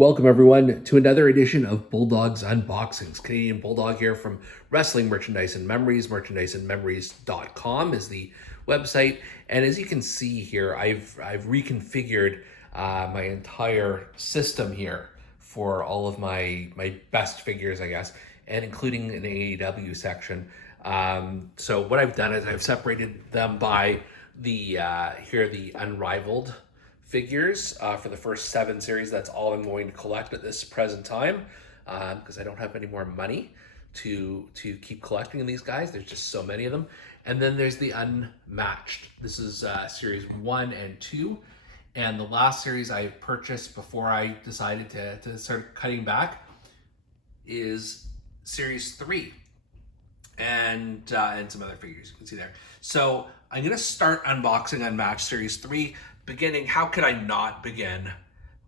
Welcome, everyone, to another edition of Bulldog's Unboxings. Canadian Bulldog here from Wrestling Merchandise and Memories. Merchandiseandmemories.com is the website. And as you can see here, I've reconfigured my entire system here for all of my best figures, I guess, and including an AEW section. So what I've done is I've separated them by the Unrivaled figures for the first 7 series. That's all I'm going to collect at this present time because I don't have any more money to keep collecting these guys. There's just so many of them. And then there's the Unmatched. This is series 1 and 2. And the last series I purchased before I decided to start cutting back is series 3. And some other figures you can see there. So I'm going to start unboxing Unmatched Series 3. Beginning, how could I not begin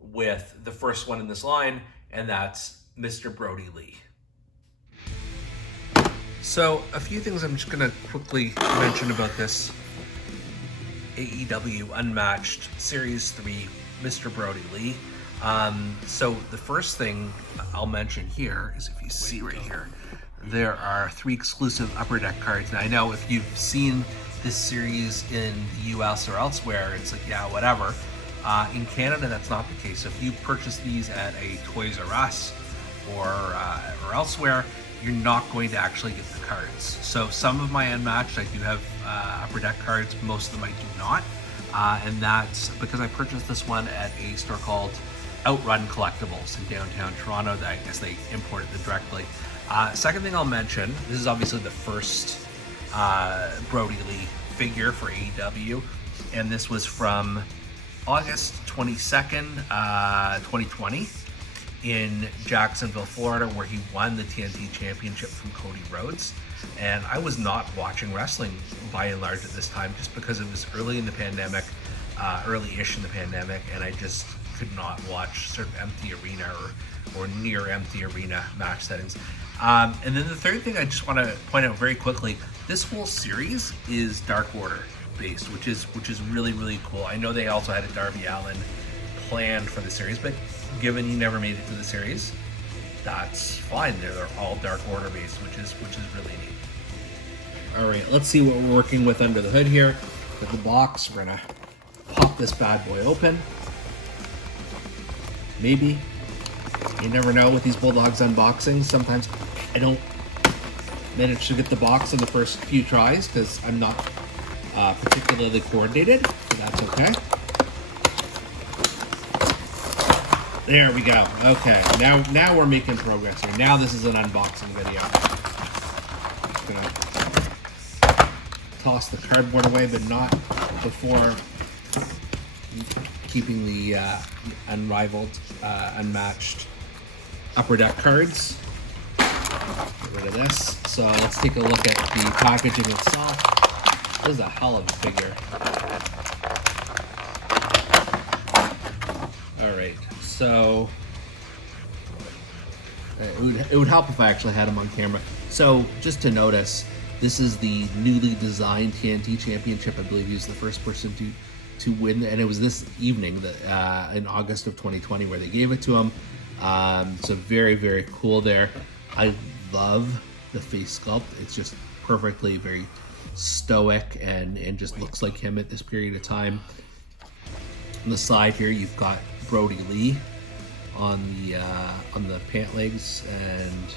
with the first one in this line, and that's Mr. Brodie Lee. So a few things I'm just going to quickly mention about this AEW Unmatched Series 3 Mr. Brodie Lee. So the first thing I'll mention here is, if you see right here, there are 3 exclusive Upper Deck cards. Now I know if you've seen this series in the US or elsewhere, it's like, yeah, whatever. In Canada, that's not the case. So if you purchase these at a Toys R Us or elsewhere, you're not going to actually get the cards. So some of my Unmatched, I do have Upper Deck cards. Most of them I do not. And that's because I purchased this one at a store called Outrun Collectibles in downtown Toronto. That I guess they imported it directly. Second thing I'll mention, this is obviously the first Brodie Lee figure for AEW, and this was from August 22nd, 2020 in Jacksonville, Florida, where he won the TNT Championship from Cody Rhodes. And I was not watching wrestling by and large at this time, just because it was early in the pandemic, early-ish in the pandemic, and I just could not watch sort of empty arena or near empty arena match settings. And then the third thing I just want to point out very quickly, this whole series is Dark Order based, which is really, really cool. I know they also had a Darby Allin planned for the series, but given he never made it to the series, that's fine. They're all Dark Order based, which is really neat. All right, let's see what we're working with under the hood here. With the box, we're gonna pop this bad boy open. Maybe. You never know with these Bulldogs unboxings. Sometimes I don't manage to get the box in the first few tries because I'm not particularly coordinated, so that's okay. There we go. Okay, now we're making progress here. Now this is an unboxing video. Just gonna toss the cardboard away, but not before keeping the unrivaled, unmatched Upper Deck cards. Get rid of this. So let's take a look at the packaging itself. This is a hell of a figure. Alright, so it would help if I actually had him on camera. So just to notice, this is the newly designed TNT Championship. I believe he was the first person to win, and it was this evening that in August of 2020 where they gave it to him. So very, very cool there. I love the face sculpt. It's just perfectly very stoic and just looks like him at this period of time. On the side here, you've got Brodie Lee on the pant legs, and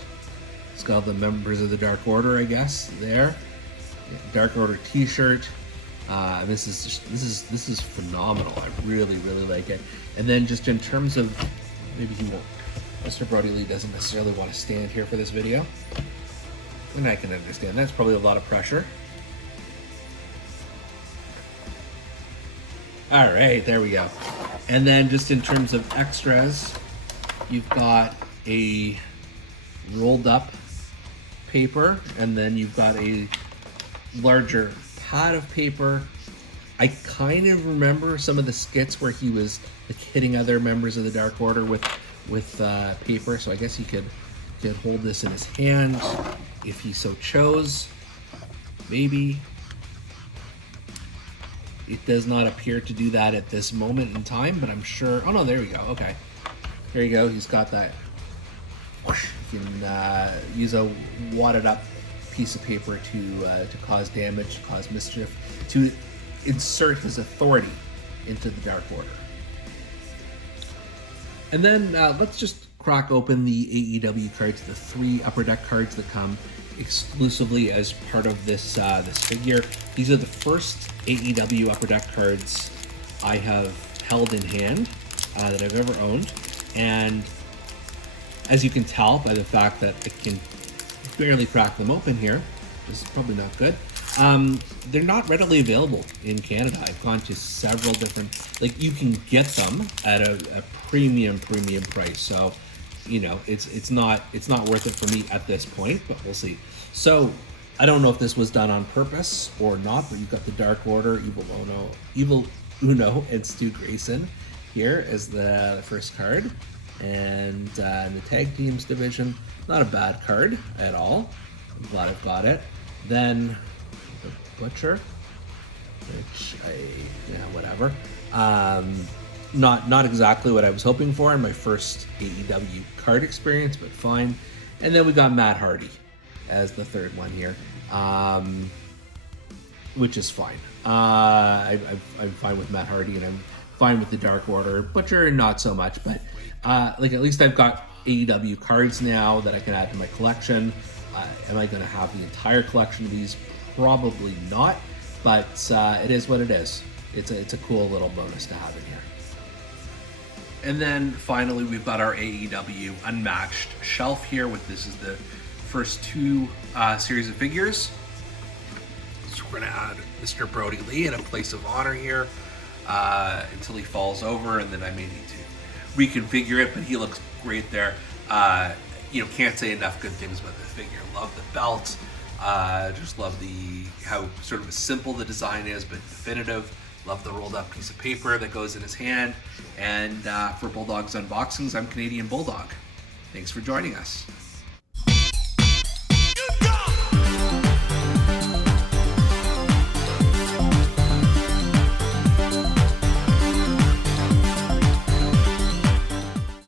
it's got the members of the Dark Order, I guess, there. Dark Order t-shirt. This is phenomenal. I really, really like it. And then just in terms of, maybe he won't, Mr. Brodie Lee doesn't necessarily want to stand here for this video, and I can understand that's probably a lot of pressure. All right, there we go. And then just in terms of extras, you've got a rolled up paper, and then you've got a larger pad of paper. I kind of remember some of the skits where he was like hitting other members of the Dark Order with paper, so I guess he could hold this in his hand if he so chose. Maybe. It does not appear to do that at this moment in time, but I'm sure. Oh no, there we go. Okay. There you go. He's got that. You can use a wadded up piece of paper to cause damage, to cause mischief, to insert his authority into the Dark Order. And then let's just crack open the AEW cards, the 3 Upper Deck cards that come exclusively as part of this this figure. These are the first AEW Upper Deck cards I have held in hand that I've ever owned, and as you can tell by the fact that I can barely crack them open here, this is probably not good. They're not readily available in Canada. I've gone to several different, like, you can get them at a premium price. So, you know, it's not worth it for me at this point, but we'll see. So I don't know if this was done on purpose or not, but you've got the Dark Order, Evil Uno, and Stu Grayson here as the first card. And in the tag teams division, not a bad card at all. I'm glad I've got it. Then the Butcher, which whatever. Not exactly what I was hoping for in my first AEW card experience, but fine. And then we got Matt Hardy as the third one here, which is fine. I'm fine with Matt Hardy, and I'm fine with the Dark Order. Butcher, not so much, but at least I've got AEW cards now that I can add to my collection. Am I going to have the entire collection of these? Probably not, but it is what it is. It's a cool little bonus to have in here. And then finally, we've got our AEW Unmatched shelf here. This is the first 2 series of figures. So we're going to add Mr. Brodie Lee in a place of honor here until he falls over, and then I may need to reconfigure it, but he looks great there. Can't say enough good things about the figure. Love the belt. Just love how sort of simple the design is, but definitive. Love the rolled up piece of paper that goes in his hand. And for Bulldog's Unboxings, I'm Canadian Bulldog. Thanks for joining us.